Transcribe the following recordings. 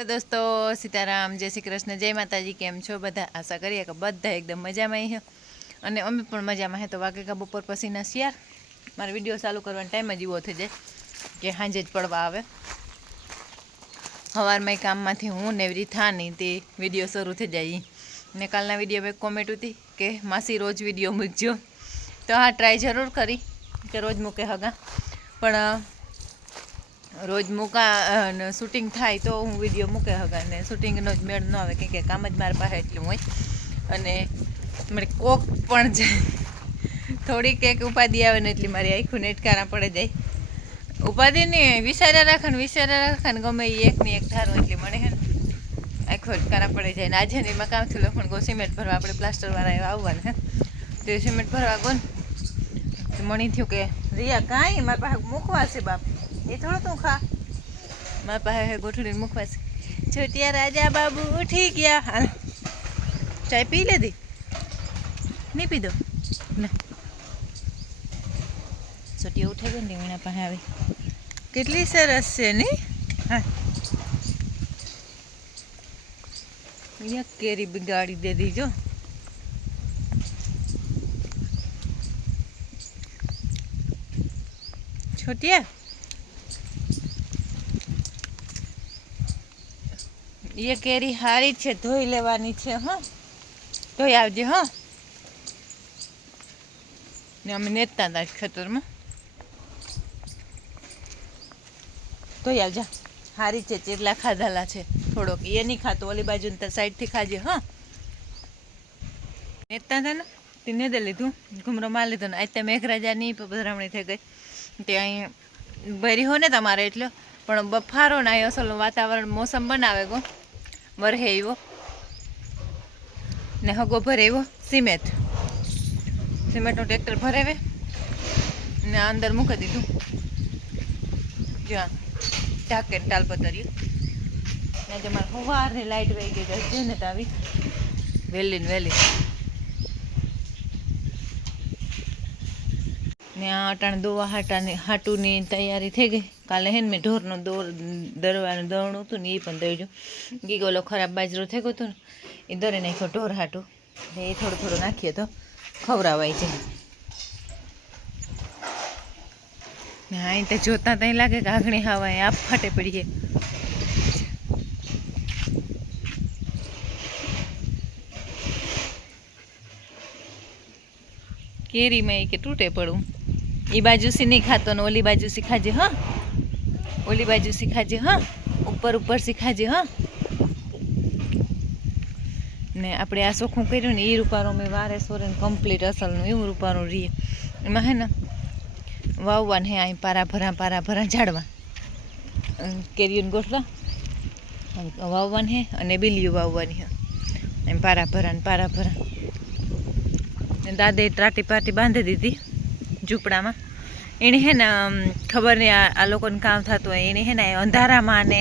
Hello दोस्तों, सीताराम, जय श्री कृष्ण, जय माताजी। केम छो बधा? आशा करिए कि बधा एकदम मजामां है अने अमे पण मजामां है। तो वागे बपोर पछीना शियार मारे विडियो चालू करवानो टाइम ज एवो थई जाय कि सांजे ज पड़वा आवे। सवारमां काममांथी हूँ नेवरी था नहीं ते विडियो शरू थई जाय ने कालना विडियो में कॉमेंट हती कि मासी रोज विडियो मूकजो। तो हाँ, ट्राय जरूर करी कि रोज मूके हगा, पण रोज मूका शूटिंग थाय तो हूँ विडियो मूके हगा ने शूटिंगनो ज मेळ न आवे के काम ज मारा पासे एटલું હોય અને મને કોક પણ થોડી કેક ઉપાધિ આવે ને એટલે મારી આખું નેટકારા પડે જાય। ઉપાધિ ને વિચાર્યા રાખે ને ગમે એકની એક ધારો એટલે મને હે ને આખું નેટકારા પડે જાય ને આજે ને એમાં કામ થયું પણ ગો સિમેન્ટ ભરવા આપણે પ્લાસ્ટર વાળા આવવાના હે તો સિમેન્ટ ભરવા ગો ને મણી થયું કે રિયા કાંઈ મારા પાસે મૂકવા છે બાપ, ये थोड़ा तू खा, मारे पास है गोठड़ी मुखवा से। छोटिया राजा बाबू उठी गया, हाल चाय पी ले दी, नहीं पी दो ना। छोटिया उठे गई ने पास आई કેટલી સરસ છે ની। હા, અહીંયા કેરી બગાડી દે દીજો। छोटिया ये केरी हारी छे, धोई लेवानी छे। हाँ, धोई आवजे। हाँ, ने अमे नेता था खेतर में, धोई आवजा। हारी छे, चेटला खाधाला छे, थोड़ोक ये नहीं खातो ओली बाजू साइड थी खाजे। हाँ, नेता था ना ते ने दे लीधुं, घुमरो मार लीधो ने आज मेघराजा नी पधरामणी थई गई ते अहीं भरी हो ने तमारे एटले पण बफारो ना असल वातावरण मौसम बनावे गो वरहे एवो ने हगो भरे एवो सीमेंटનું ट्रेक्टर भरावे ने अंदर मूकी दीधुं ज्यां ढाके टालपतरिયું ने जे मारे सवारनी लाइट वही गई जेने त आवी वेली ने वेली ने अटाण दोवा हाटूनी तैयारी थी गई। काले है मैं ढोरनो दरवानु दवणुं हतुं ने ए पण दई गयो। गीगोलो खराब बाजरो थई गयो तो ए दरी नाख्यो ढोर हाटू, ए थोड़ो थोड़ो नाखीए तो खवरावाय जाय। हाँ, तो जोता तो लागे कि आगणी हवा आप फाटे पड़ीए। केरी में के टूटे पड़ू ई बाजू से नहीं खातो ने ओली बाजू से खाजे। हाँ, ओली बाजू से खाजे। हाँ, ऊपर ऊपर से खाजे। हाँ, ने आपणे आ सोखું કર્યું ને એ રૂપારો મેં વારે સોરે કમ્પ્લીટ અસલનું એવું રૂપારું રીએ એમાં હે ને વાવવાને હે અહીં પારા ભરા ઝાડવા કેરીઓને ગોઠલા વાવવાને હે અને બીલીઓ વાવવાની હે એમ પારા ભરા ને દાદે ત્રાટી પાટી બાંધી દીધી ઝૂંપડામાં। એને હે ને ખબર નહીં આ લોકોને કામ થતું હોય એને હે ને અંધારામાં ને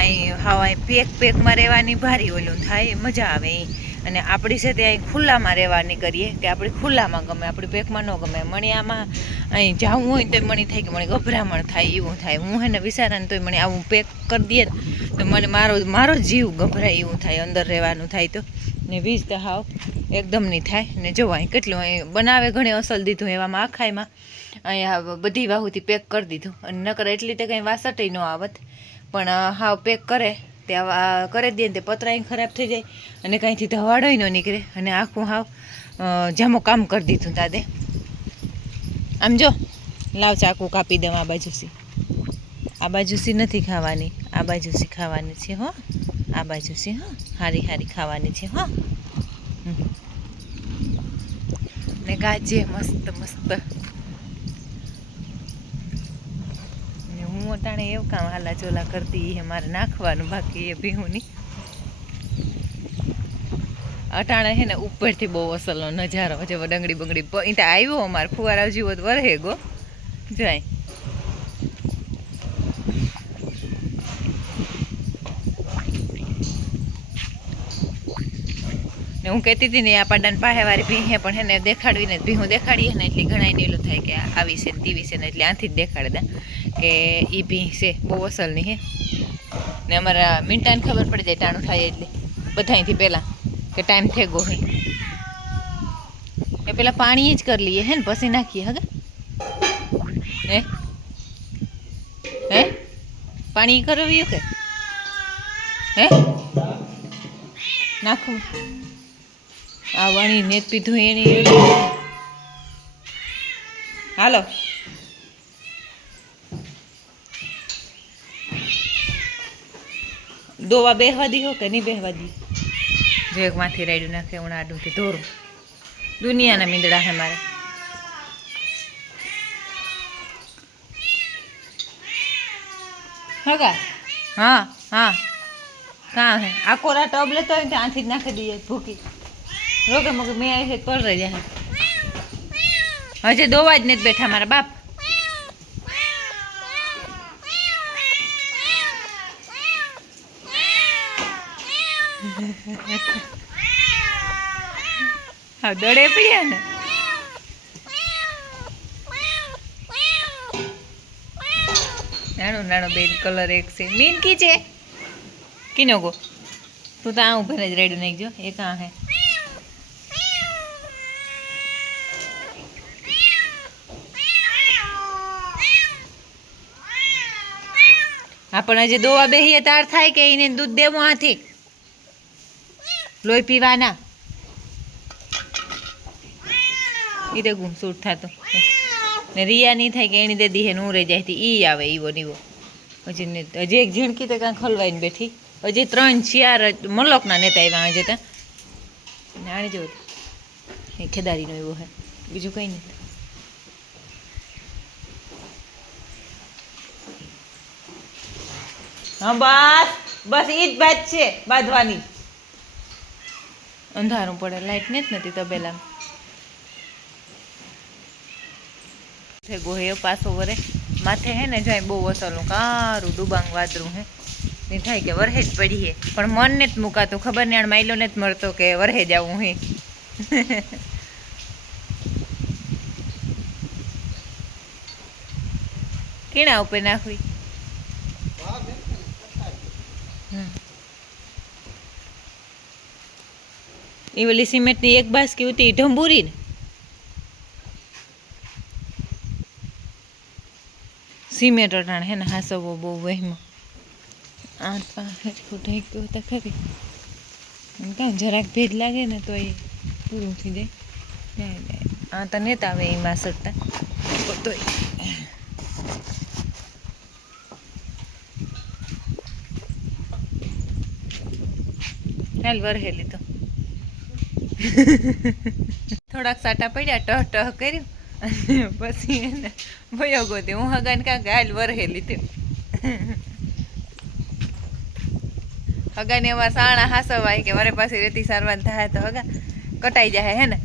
અહીં હવા પેકમાં રહેવાની ભારી ઓલું થાય, મજા આવે એ। અને આપણી સાથે અહીં ખુલ્લામાં રહેવાની કરીએ કે આપણે ખુલ્લામાં ગમે, આપણી પેકમાં ન ગમે। મણિયામાં અહીં જવું હોય તો મણી થાય કે મને ગભરામણ થાય એવું થાય। હું હે ને વિચારા ને તો મને આવું પેક કરી દઈએ તો મને મારો જીવ ગભરાય એવું થાય, અંદર રહેવાનું થાય તો ને વીજ તો હાવ એકદમ નહીં થાય ને। જો અહીં કેટલું અહીં બનાવે ઘણી અસલ દીધું એવામાં આખાઈમાં અહીંયા બધી વાહુથી પેક કરી દીધું અને નકર એટલી તો કંઈ વાસટ ન આવત પણ હાવ પેક કરે તે કરી દે ને તે પતરાય ખરાબ થઈ જાય અને કાંઈથી ધવાડોય ન નીકળે અને આખું હાવ જામો કામ કરી દીધું દાદે। આમ જો લાવ ચાકુ કાપી દઉં આ બાજુથી નથી ખાવાની, આ બાજુથી ખાવાની છે। હો, આ બાજુથી હો, હારી ખાવાની છે। હો, ને ગાજે મસ્ત ને હું અટાણે એવું કામ હાલા ચોલા કરતી એ મારે નાખવાનું બાકી એ ભીહુંની અટાણે હે ને ઉપરથી બહુ અસલનો નજારો જેવો ડંગળી બંગડી ત્યાં આવ્યો અમારે ફુવારા જેવો તો વરહે ગો જાય ને હું કહેતી હતી ને આ પાડાને પાહેવાળી ભીહે પણ હે ને દેખાડવીને ભીહું દેખાડીએ ને એટલે ઘણાને એલું થાય કે આવી છે ને તેવી છે ને એટલે આથી જ દેખાડી દે કે એ ભીહ છે બહુ અસલની હે ને અમારા મિન્ટાને ખબર પડી જાય ટાણું થાય એટલે બધાથી પહેલાં કે ટાઈમ થઈ ગયો હોય એ પેલા પાણી જ કરી લઈએ હે ને પછી નાખીએ હગા હે હે પાણી કરવ્યું કે હે નાખું આ વાણી નેત પીધું એની હાલો દોવા બેહવા દી હો કે નહીં બેહવા દી જો એક માથી રાયડું નાખે હું આડુંથી ધોરું દુનિયાના મીંદડા હે મારે હગા હા હા કાં હે આ કોરા ટબ લેતો હોય ત્યાંથી જ નાખી દઈએ ભૂકી રોકે મગ મેં આવી છે પર રહી જાય હજે દોવા જ નથી બેઠા મારા બાપ હા દડે પડ્યા ને નાનો નાનો બેન કલર એક છે મીન કી છે કીનો ગો તું તો આ ઉભે જ રેડું નાખજો એ કાં હે આપણે હજી દોવા બેહીએ તાર થાય કે એને દૂધ દેવું આથી લોહી પીવાના એ તો ગુમસૂટ થતો ને રિયા નહીં થાય કે એની દેદી હે નું રહી જાય ઈ આવે ઈવો નીવો હજી એક ઝીણકી તો કાં ખલવાઈને બેઠી હજી 3-4 મલોકના નેતા આવ્યા હજી ત્યાં આણે જો એ ખેદારીનો એવો હે બીજું કંઈ નહીં હા બસ બસ ઈ જ વાત છે બાંધવાની અંધારું પડે લાઈટ ને જ નથી તબેલા ગોહે પાછો વરે માથે હે ને જાય બહુ અસલું કારું ડુબાંગ વાદરું હે એ થાય કે વરહે જ પડી હે પણ મન ને જ મુકાતું ખબર ને આણ માયલો ને જ મળતો કે વરહે જાવું હે કેણા ઉપર નાખવી એ ઓલી સિમેન્ટની એક બાસકી ઉતી ઢંબુરી ને સિમેન્ટ અટાણ હે ને હાસવો બહુ વહેમાં 8-5 ફૂટ ઢેક્યું તો ખરી કાં જરાક ભેજ લાગે ને તો એ પૂરું થઈ જાય આ તો નેતા આવે એમાં સટતા તો હાલ વરહેલી તો થોડાક સાટા પડ્યા ટહ ટહ કર્યું પછી એને ભયો ગોતી હું હગાને કાંક હાલ વરહેલી તે હગાને એમાં સાણા હાસવાય કે મારે પાસે રેતી સારવાર થાય તો હગા કટાઈ જાય હે ને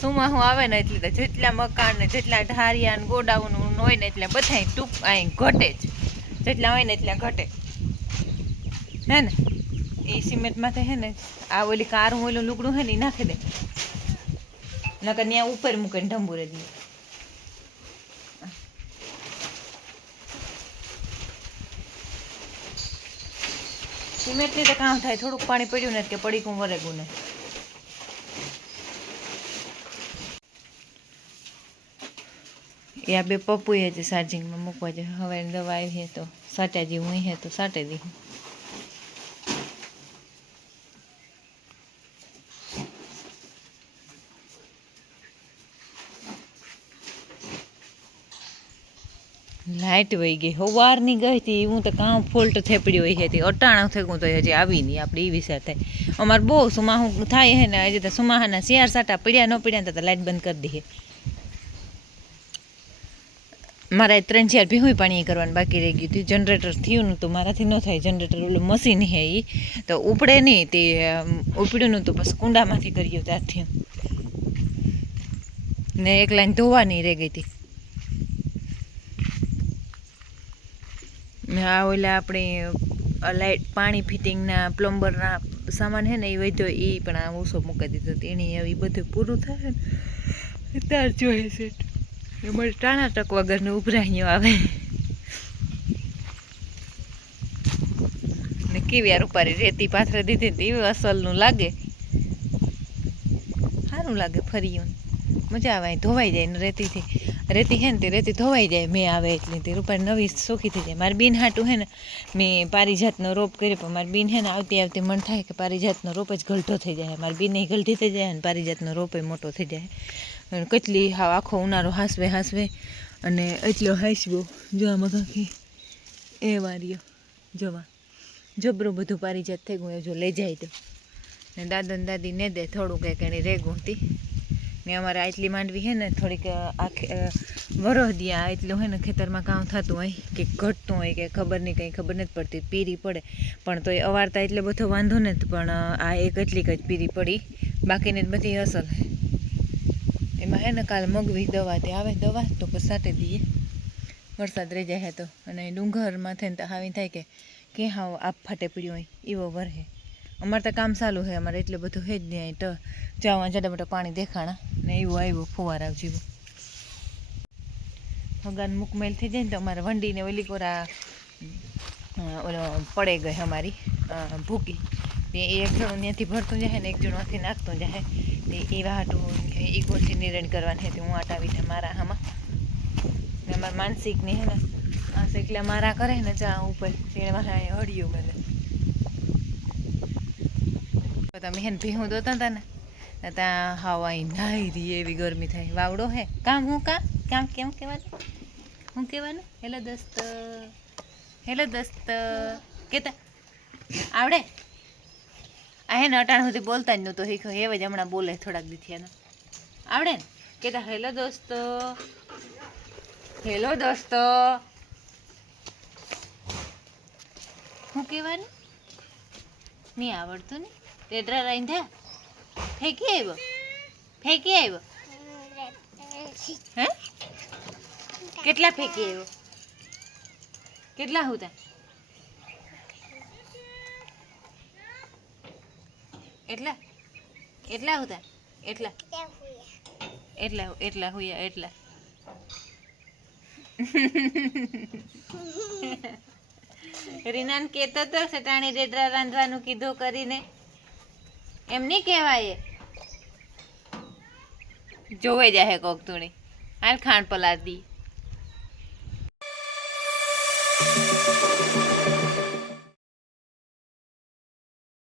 સુમાહું આવે ને એટલે જેટલા મકાન ને જેટલા ઢારિયા ને ગોડાઉન હોય ને એટલે બધા ટૂંક અહીં ઘટે જ જેટલા હોય ને એટલા ઘટે હે ને એ સિમેન્ટમાંથી હે ને આ ઓલી કારું ઓલું લુગડું હે ને એ નાખી દે નકર ત્યાં ઉપર મૂકીને ઢંબુરે દે સિમેન્ટની તો કામ થાય થોડુંક પાણી પડ્યું ને કે પડીકું વરેગું ને એ આ બે પપ્પુએ જ ચાર્જિંગમાં મૂકવા જોઈએ હવે દવા આવી હે તો સાટા જેવું હે તો સાટે દી લાઇટ વહી ગઈ સવારની ગઈ હતી હું તો કામ ફોલ્ટ થેપડી હોય હતી અટાણા થઈ ગયું તો હજી આવી નહીં આપણે એ વિચાર થાય અમારે બહુ સુમાહું થાય હે ને હજી તો સુમાહાના 4 સાટા પડ્યા ન પડ્યા તો લાઇટ બંધ કરી દઈએ મારે 3-4 ભીહું પાણી કરવાનું બાકી રહી ગયું હતું જનરેટર થયું ને તો મારાથી ન થાય જનરેટર ઓલું મશીન હે એ તો ઉપડે નહીં તે ઉપડ્યું નહોતું પછી કુંડામાંથી કર્યું ત્યારથી ને એક લાઈન ધોવાની રહી ગઈ હતી આ ઓલા આપણે લાઇટ પાણી ફિટિંગના પ્લમ્બરના સામાન છે ને એ વધ્યો એ પણ આ ઓછો મૂકી દીધો એની હવે બધું પૂરું થાય ને ત્યાં જોઈએ છે અમારે ટાણા ટક વગરનું ઉભરાણીઓ આવે ને કેવી યાર ઉપારી રેતી પાથરે દીધી તો એવું અસલનું લાગે સારું લાગે ફર્યું મજા આવે ધોવાઈ જાય ને રેતીથી રેતી હે ને તે રેતી ધોવાઈ જાય મેં આવે એટલી તે રૂપારી નવી સોખી થઈ જાય મારી બીન હાટું હે ને મેં પારિજાતનો રોપ કર્યો પણ મારી બીન હે ને આવતી આવતી મન થાય કે પારિજાતનો રોપ જ ગલઢો થઈ જાય મારી બીને ગલઢી થઈ જાય અને પારિજાતનો રોપ મોટો થઈ જાય કેટલી હાવ આખો ઉનાળો હાસવે અને એટલો હાસવો જોવામાં કાંકી એ વાર્યો જોવા જબરું બધું પારિજાત થઈ ગયું જો લઈ જાય તો ને દાદા ને દાદી ને દે થોડું કંઈક એની રેગું હતી ને અમારે આટલી માંડવી હે ને થોડીક વરોહ દિયા એટલું હે ને ખેતરમાં કામ થતું હોય કે ઘટતું હોય કે ખબર નહીં કંઈ ખબર નથી પડતી પીરી પડે પણ તોય અવારતા એટલે બધો વાંધો નથી પણ આ એક એટલીક જ પીરી પડી બાકીની બધી અસલ એમાં હે ને કાલ મગવી દવા તે આવે દવા તો પછી સાટી દઈએ વરસાદ રહી જાય તો અને ડુંગરમાં થઈને તો આવી થાય કે હાવ આપ ફાટે પડ્યું હોય એવો વરહે અમારે તો કામ ચાલુ છે અમારે એટલે બધું હે જ નહીં તો જવા જાડા મોટા પાણી દેખાણા ને એવું આવ્યું ફુવારા જેવું ભગવાન મુકમેલ થઈ જાય ને તો અમારે વંડીને ઓલી કોરા ઓલો પડે ગઈ અમારી ભૂકી તે એક જણું ત્યાંથી ભરતું જાય ને એક જણું ત્યાંથી નાખતું જાય તે એવા હાટું એ ગોઠી નિર્ણય કરવાની હતી હું આટાવીને મારા આમાં ને અમારે માનસિકની હે ને આ એટલે મારા કરે ને ચા ઉપર તેને મારે હળિયું મેલે તમે હે ને ભીહું દોતા હતા ને ત્યાં હવાઈ નાઈ રહી એવી ગરમી થાય વાવડો હે કામ કેમ કહેવાનું હું કહેવાનું હેલો દોસ્ત કેતા આવડે આ હે ને અટાણ સુધી બોલતા જ નહોતો શીખો એવ જ હમણાં બોલે થોડાક દીથી આવડે ને કેતા હેલો દોસ્તો હું કહેવાનું નહીં આવડતું ને રેડરા રાંધા ફેંકી આવ્યો હે કેટલા ફેંકી આવ્યો કેટલા હતા એટલા હતા એટલા હુયા એટલા રીનાન કહેતો તો સટાણી રેડરા રાંધવાનું કીધું કરીને એમ નહીં કહેવાય જોવે જાય કોક તુણી હાલ ખાંડ પલાર દી